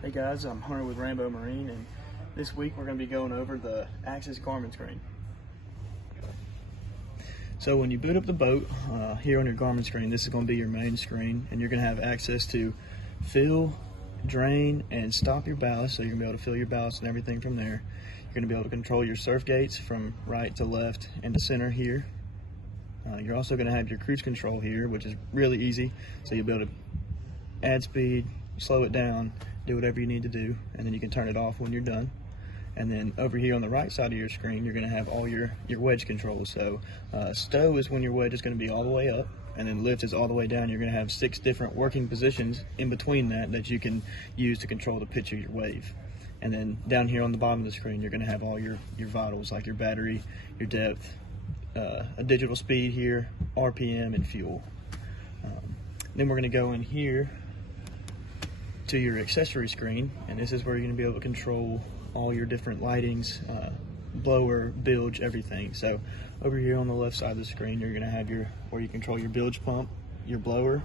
Hey guys, I'm Hunter with Rambo Marine, and this week we're going to be going over the Access Garmin screen. So when you boot up the boat, here on your Garmin screen, this is going to be your main screen, and you're going to have access to fill, drain, and stop your ballast, so you're going to be able to fill your ballast and everything from there. You're going to be able to control your surf gates from right to left and to center here. You're also going to have your cruise control here, which is really easy, so you'll be able to add speed, slow it down, do whatever you need to do, and then you can turn it off when you're done. And then over here on the right side of your screen, you're going to have all your wedge controls. So stow is when your wedge is going to be all the way up, and then lift is all the way down. You're going to have 6 different working positions in between that you can use to control the pitch of your wave. And then down here on the bottom of the screen, you're going to have all your vitals, like your battery, your depth, a digital speed here, RPM, and fuel. Then we're going to go in here to your accessory screen, and this is where you're going to be able to control all your different lightings, blower, bilge, everything. So over here on the left side of the screen, you're going to have where you control your bilge pump, your blower,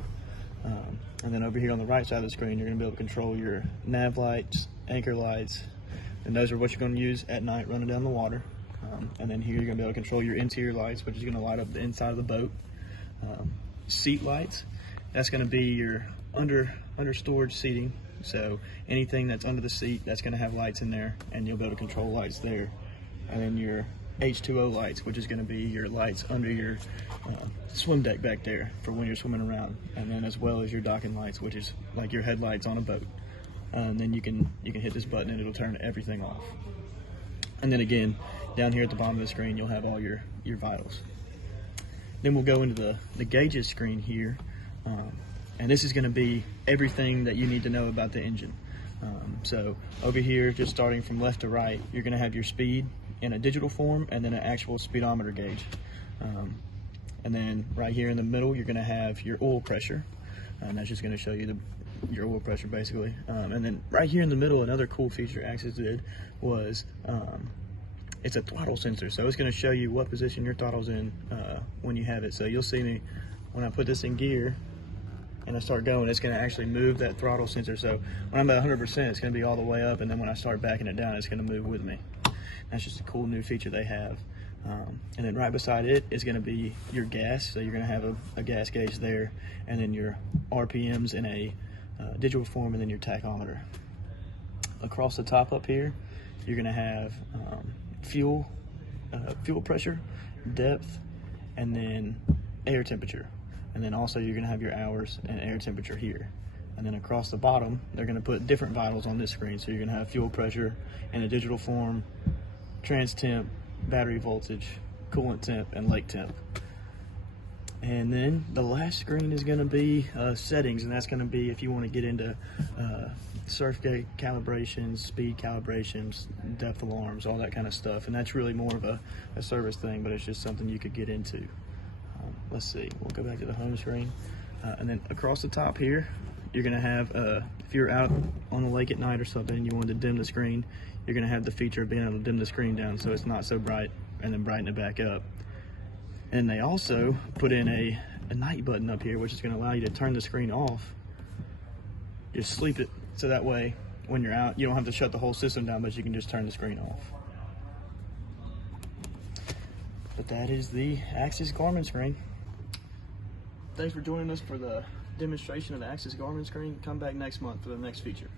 and then over here on the right side of the screen, you're going to be able to control your nav lights, anchor lights, and those are what you're going to use at night running down the water. And then here you're going to be able to control your interior lights, which is going to light up the inside of the boat. Seat lights, that's going to be your under storage seating, so anything that's under the seat, that's going to have lights in there, and you'll be able to control lights there. And then your H2O lights, which is going to be your lights under your swim deck back there for when you're swimming around, and then as well as your docking lights, which is like your headlights on a boat. And then you can hit this button and it'll turn everything off. And then again, down here at the bottom of the screen, you'll have all your vitals. Then we'll go into the gauges screen here. And this is going to be everything that you need to know about the engine. So over here, just starting from left to right, you're going to have your speed in a digital form and then an actual speedometer gauge. And then right here in the middle, you're going to have your oil pressure. And that's just going to show you your oil pressure basically. And then right here in the middle, another cool feature Access did was it's a throttle sensor. So it's going to show you what position your throttle's in when you have it. So you'll see me when I put this in gear and I start going, it's going to actually move that throttle sensor. So when I'm at 100%, it's going to be all the way up, and then when I start backing it down, it's going to move with me. That's just a cool new feature they have. And then right beside it is going to be your gas. So you're going to have a gas gauge there, and then your RPMs in a digital form, and then your tachometer. Across the top up here, you're going to have fuel pressure, depth, and then air temperature. And then also you're going to have your hours and air temperature here. And then across the bottom, they're going to put different vitals on this screen. So you're going to have fuel pressure in a digital form, trans temp, battery voltage, coolant temp, and lake temp. And then the last screen is going to be settings, and that's going to be if you want to get into surf gate calibrations, speed calibrations, depth alarms, all that kind of stuff. And that's really more of a service thing, but it's just something you could get into. Let's see, we'll go back to the home screen. And then across the top here, you're going to have, if you're out on the lake at night or something and you want to dim the screen, you're going to have the feature of being able to dim the screen down so it's not so bright, and then brighten it back up. And they also put in a night button up here, which is going to allow you to turn the screen off. Just sleep it, so that way when you're out, you don't have to shut the whole system down, but you can just turn the screen off. But that is the Access Garmin screen. Thanks for joining us for the demonstration of the Access Garmin screen. Come back next month for the next feature.